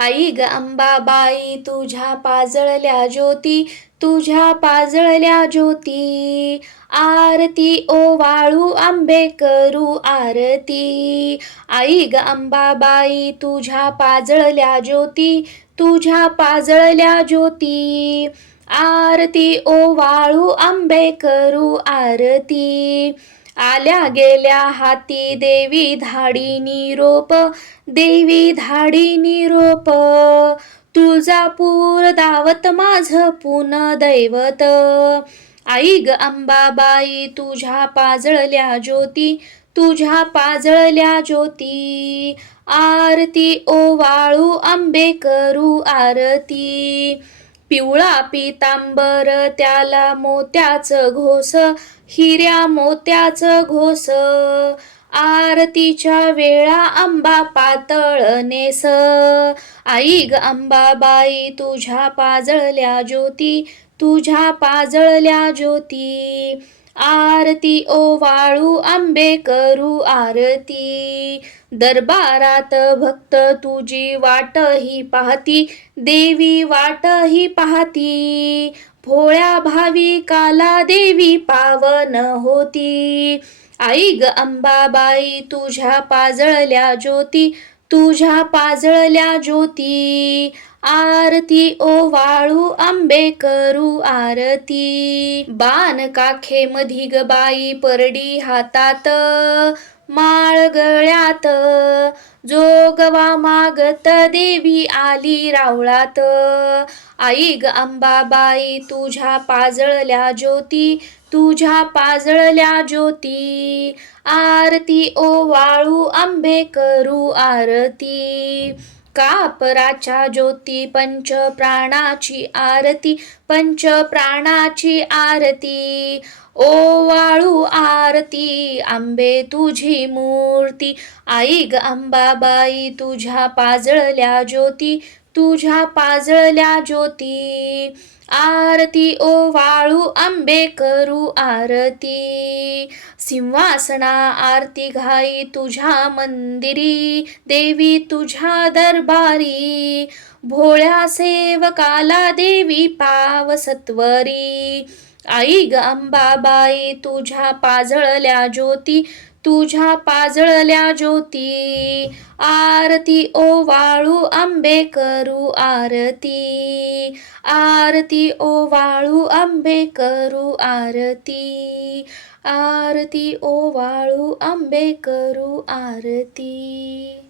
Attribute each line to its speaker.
Speaker 1: आई ग अंबाबाई तुझ्या पाजळल्या ज्योती तुझ्या पाजळल्या ज्योती. आरती ओ वाळू आंबे करू आरती. आई ग अंबाबाई तुझ्या पाजळल्या ज्योती तुझ्या पाजळल्या ज्योती. आरती ओ वाळू आंबे करू आरती. आल्या गेल्या हाती देवी धाडी निरोप देवी धाडी निरोप तुळजापूर दावत माझ पुन दैवत. आई ग अंबाबाई तुझ्या पाजळल्या ज्योती तुझ्या पाजळल्या ज्योती. आरती ओ वाळू आंबे करू आरती. पिवळा पितांबर त्याला मोत्याचं घोस हिऱ्या मोत्याचं घोस. आरतीच्या वेळा आंबा पातळ नेस. आई ग अंबाबाई तुझ्या पाजळल्या ज्योती तुझ्या पाजळल्या ज्योती. आरती ओ वाळू आंबे करू आरती. दरबारात भक्त तुझी वाट ही पाहती. देवी वाट ही पाहती. भोळ्या भाविकाला देवी पावन होती. आई ग अंबाबाई तुझ्या पाजळल्या ज्योती. तुझ्या पाजळल्या ज्योती आरती ओ वाळू आंबे करू आरती. बाण काखे मधी बाई परडी हातात माळ गळ्यात जोगवा मागत देवी आली रावळात. आई ग अंबाबाई तुझ्या पाजळल्या ज्योती तुझ्या पाजळल्या ज्योती आरती ओ वाळू आंबे करू आरती. कापराच्या ज्योती पंच प्राणाची आरती पंच प्राणाची आरती. ओ वाळू आरती आंबे तुझी मूर्ती. आई ग अंबाबाई तुझ्या पाजळल्या ज्योती तुझ्या पाजळल्या ज्योती आरती ओ वाळू आंबे करू आरती. सिंहासना आरती घाई तुझ्या मंदिरी देवी तुझ्या दरबारी. भोळ्या सेवकाला देवी पाव सत्वरी. आई ग अंबाबाई तुझ्या पाजळल्या ज्योती तुझ्या पाजळल्या ज्योती आरती ओ वाळू आंबे करू आरती. आरती ओ वाळू आंबे करू आरती. आरती ओ वाळू आंबे करू आरती.